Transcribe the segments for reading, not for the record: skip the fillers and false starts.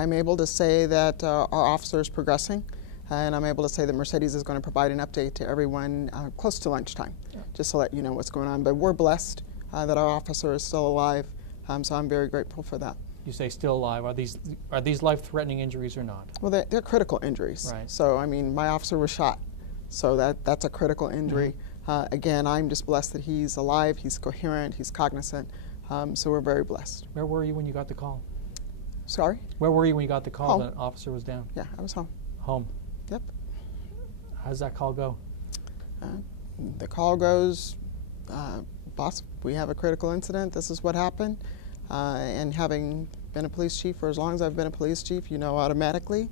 I'm able to say that our officer is progressing, and I'm able to say that Mercedes is going to provide an update to everyone close to lunchtime, just to let you know what's going on. But we're blessed that our officer is still alive, so I'm very grateful for that. You say still alive. Are these life-threatening injuries or not? Well, they're critical injuries. Right. So, I mean, my officer was shot, so that's a critical injury. Again, I'm just blessed that he's alive, he's coherent, he's cognizant, so we're very blessed. Where were you when you got the call? Sorry? Where were you when you got the call Home. that an officer was down? Yeah, I was home. Home. Yep. How does that call go? The call goes, boss, we have a critical incident, this is what happened, and having been a police chief for as long as I've been a police chief, you know automatically,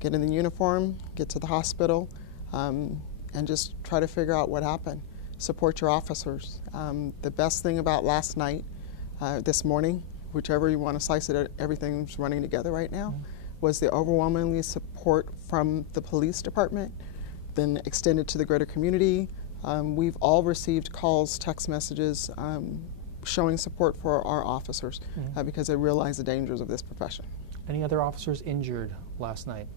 get in the uniform, get to the hospital, and just try to figure out what happened. Support your officers. The best thing about last night, this morning, whichever you want to slice it, everything's running together right now, was the overwhelmingly support from the police department, then extended to the greater community. We've all received calls, text messages, showing support for our officers because they realize the dangers of this profession. Any other officers injured last night?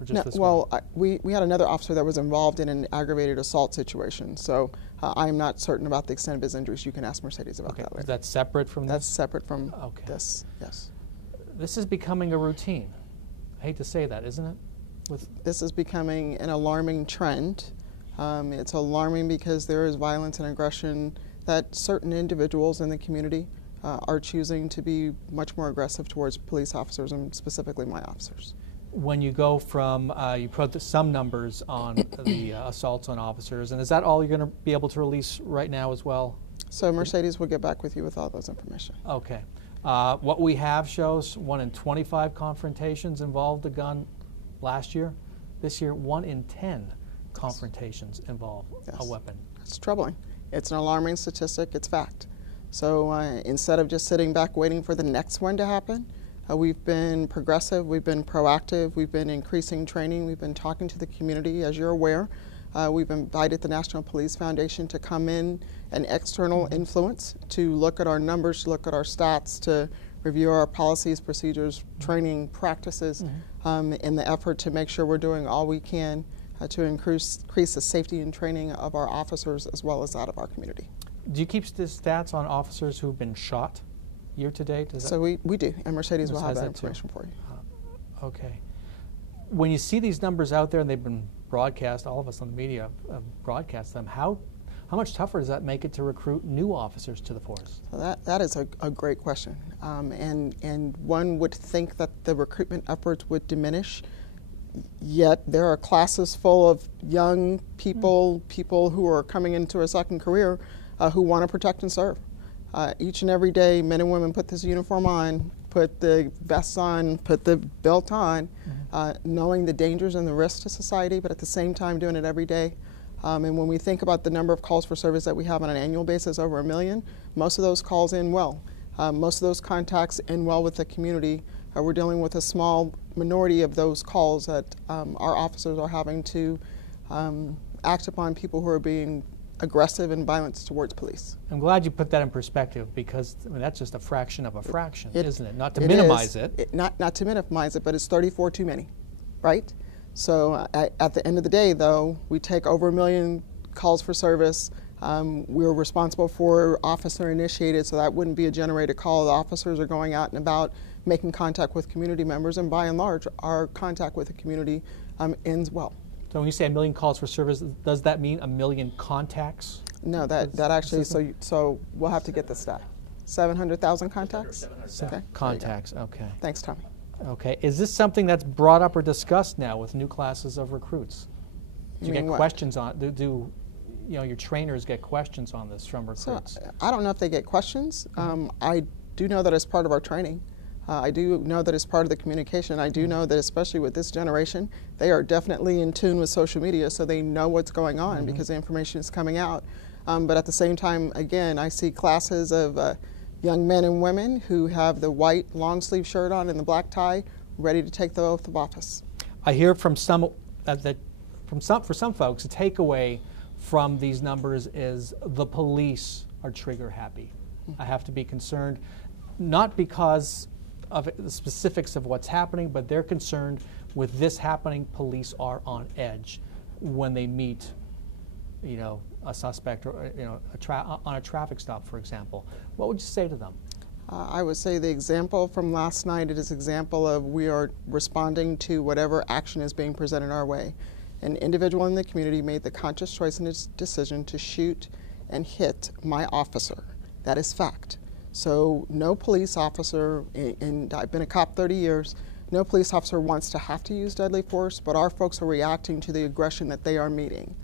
Or just No, this well, one? we had another officer that was involved in an aggravated assault situation, so I'm not certain about the extent of his injuries. You can ask Mercedes about that later. Is that separate from this? That's separate from this, yes. This is becoming a routine. I hate to say that, isn't it? This is becoming an alarming trend. It's alarming because there is violence and aggression that certain individuals in the community are choosing to be much more aggressive towards police officers and specifically my officers. When you go from, you put some numbers on the assaults on officers, and is that all you're going to be able to release right now as well? So Mercedes will get back with you with all those information. Okay. What we have shows 1 in 25 confrontations involved a gun last year. This year, 1 in 10 confrontations involve a weapon. It's troubling. It's an alarming statistic. It's fact. So instead of just sitting back waiting for the next one to happen, we've been progressive, we've been proactive, we've been increasing training, we've been talking to the community, as you're aware. We've invited the National Police Foundation to come in, an external influence, to look at our numbers, to look at our stats, to review our policies, procedures, training, practices, in the effort to make sure we're doing all we can to increase the safety and training of our officers as well as that of our community. Do you keep the stats on officers who've been shot year to date? So we do, and Mercedes will have that information for you. Okay. When you see these numbers out there and they've been broadcast, all of us on the media broadcast them, how much tougher does that make it to recruit new officers to the force? So that is a great question, and one would think that the recruitment efforts would diminish, yet there are classes full of young people, people who are coming into a second career who want to protect and serve. Each and every day, men and women put this uniform on, put the vests on, put the belt on, knowing the dangers and the risks to society, but at the same time doing it every day. And when we think about the number of calls for service that we have on an annual basis, over 1 million, most of those calls end well. Most of those contacts end well with the community. We're dealing with a small minority of those calls that our officers are having to act upon people who are being aggressive and violent towards police. I'm glad you put that in perspective because that's just a fraction of a fraction, isn't it? Not to minimize it. Not to minimize it, but it's 34 too many, right? So at the end of the day, though, we take over 1 million calls for service. We're responsible for officer initiated, so that wouldn't be a generated call. The officers are going out and about making contact with community members, and by and large, our contact with the community ends well. So when you say 1 million calls for service, does that mean 1 million contacts? No, that actually, so we'll have to get the stat. 700,000 contacts? Okay. Contacts, okay. Thanks, Tommy. Okay, is this something that's brought up or discussed now with new classes of recruits? Do you get questions on it? Do your trainers get questions on this from recruits? So, I don't know if they get questions. I do know that it's part of our training. I do know that it's part of the communication. I do know that especially with this generation, they are definitely in tune with social media, so they know what's going on because the information is coming out. But at the same time, again, I see classes of young men and women who have the white long sleeve shirt on and the black tie, ready to take the oath of office. I hear from some for some folks, the takeaway from these numbers is the police are trigger happy. I have to be concerned, not because of the specifics of what's happening, but they're concerned with this happening. Police are on edge when they meet, a suspect or on a traffic stop, for example. What would you say to them? I would say the example from last night, it is an example of we are responding to whatever action is being presented our way. An individual in the community made the conscious choice and decision to shoot and hit my officer. That is fact. So no police officer, and I've been a cop 30 years, no police officer wants to have to use deadly force, but our folks are reacting to the aggression that they are meeting.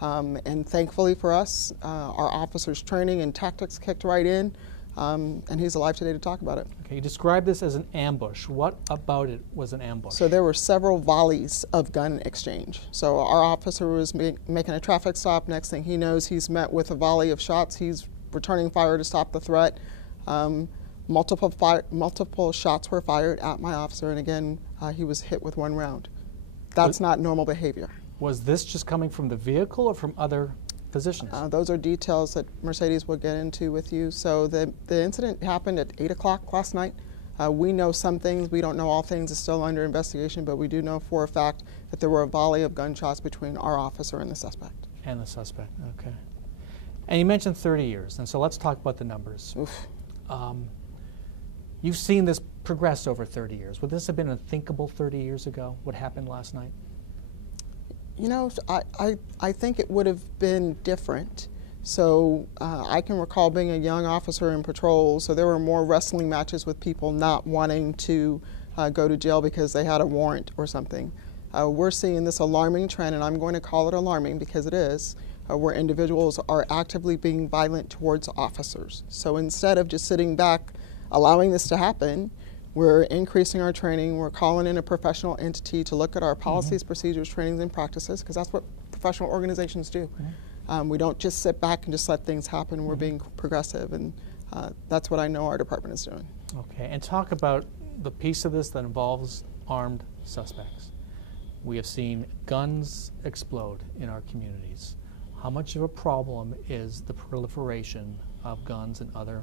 And thankfully for us, our officers' training and tactics kicked right in, and he's alive today to talk about it. Okay, you described this as an ambush. What about it was an ambush? So there were several volleys of gun exchange. So our officer was making a traffic stop. Next thing he knows, he's met with a volley of shots. He's returning fire to stop the threat. Multiple shots were fired at my officer, and again, he was hit with one round. That's not normal behavior. Was this just coming from the vehicle or from other positions? Those are details that Mercedes will get into with you. So the incident happened at 8 o'clock last night. We know some things. We don't know all things. It's still under investigation, but we do know for a fact that there were a volley of gunshots between our officer and the suspect. And the suspect, okay. And you mentioned 30 years, and so let's talk about the numbers. Oof. You've seen this progress over 30 years. Would this have been unthinkable 30 years ago, what happened last night? I think it would have been different. So I can recall being a young officer in patrol, so there were more wrestling matches with people not wanting to go to jail because they had a warrant or something. We're seeing this alarming trend, and I'm going to call it alarming because it is, where individuals are actively being violent towards officers. So instead of just sitting back allowing this to happen, we're increasing our training. We're calling in a professional entity to look at our policies, procedures, trainings, and practices, because that's what professional organizations do. We don't just sit back and just let things happen. We're being progressive, and that's what I know our department is doing. Okay, and talk about the piece of this that involves armed suspects. We have seen guns explode in our communities. How much of a problem is the proliferation of guns and other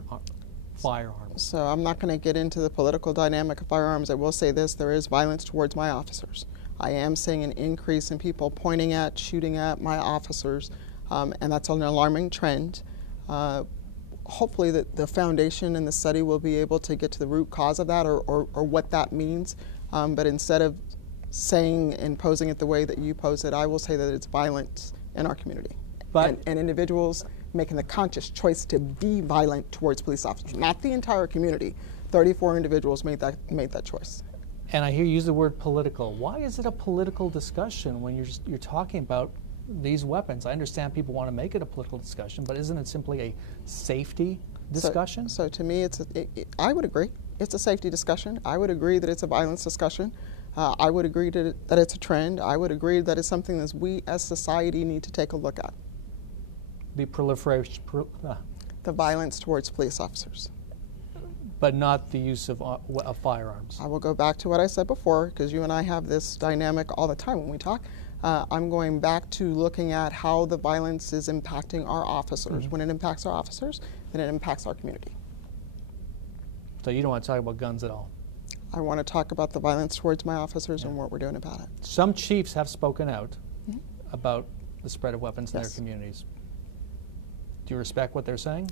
firearms? So I'm not going to get into the political dynamic of firearms. I will say this, there is violence towards my officers. I am seeing an increase in people pointing at, shooting at my officers, and that's an alarming trend. Hopefully the foundation and the study will be able to get to the root cause of that, or what that means. But instead of saying and posing it the way that you pose it, I will say that it's violence in our community. And individuals making the conscious choice to be violent towards police officers, not the entire community. 34 individuals made that choice. And I hear you use the word political. Why is it a political discussion when you're talking about these weapons? I understand people want to make it a political discussion, but isn't it simply a safety discussion? So to me, I would agree. It's a safety discussion. I would agree that it's a violence discussion. I would agree that it's a trend. I would agree that it's something that we as society need to take a look at. The proliferation, the violence towards police officers. But not the use of firearms. I will go back to what I said before, because you and I have this dynamic all the time when we talk. I'm going back to looking at how the violence is impacting our officers. When it impacts our officers, then it impacts our community. So you don't want to talk about guns at all? I want to talk about the violence towards my officers and what we're doing about it. Some chiefs have spoken out about the spread of weapons in their communities. Do you respect what they're saying?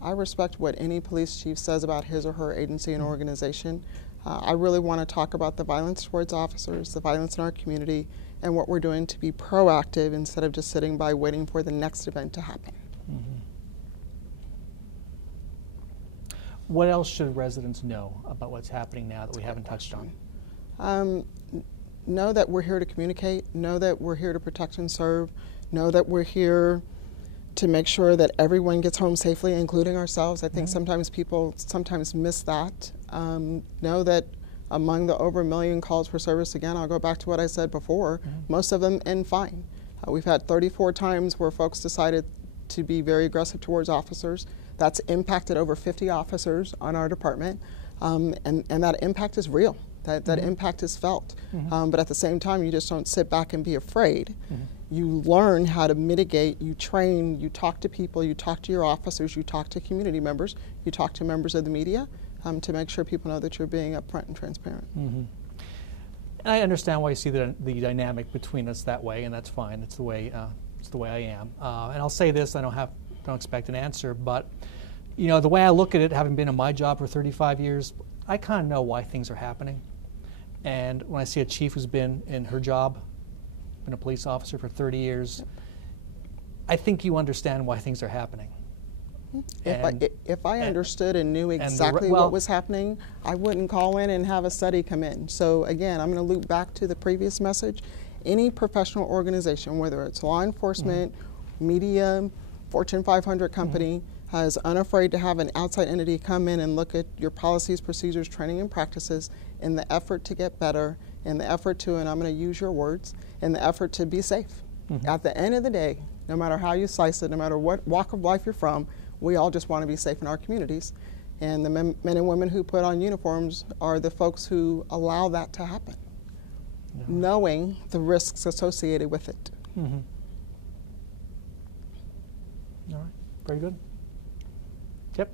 I respect what any police chief says about his or her agency and organization. I really want to talk about the violence towards officers, the violence in our community, and what we're doing to be proactive instead of just sitting by waiting for the next event to happen. What else should residents know about what's happening now that we haven't touched on? Know that we're here to communicate, know that we're here to protect and serve, know that we're here to make sure that everyone gets home safely, including ourselves. I think sometimes people miss that. Know that among the over 1 million calls for service, again, I'll go back to what I said before, most of them end fine. We've had 34 times where folks decided to be very aggressive towards officers. That's impacted over 50 officers on our department, and that impact is real. That impact is felt. But at the same time, you just don't sit back and be afraid. You learn how to mitigate, you train, you talk to people, you talk to your officers, you talk to community members, you talk to members of the media, to make sure people know that you're being upfront and transparent. Mm-hmm. And I understand why you see the dynamic between us that way, and that's fine. It's the way I am. And I'll say this: I don't expect an answer, but the way I look at it, having been in my job for 35 years, I kind of know why things are happening. And when I see a chief who's been in her job, been a police officer for 30 years, I think you understand why things are happening. If I understood and knew exactly what was happening, I wouldn't call in and have a study come in. So again, I'm going to loop back to the previous message. Any professional organization, whether it's law enforcement, media, Fortune 500 company, is unafraid to have an outside entity come in and look at your policies, procedures, training, and practices in the effort to get better, in the effort to, and I'm going to use your words, in the effort to be safe. At the end of the day, no matter how you slice it, no matter what walk of life you're from, we all just want to be safe in our communities. And the men and women who put on uniforms are the folks who allow that to happen, knowing the risks associated with it. All right, very good. Yep.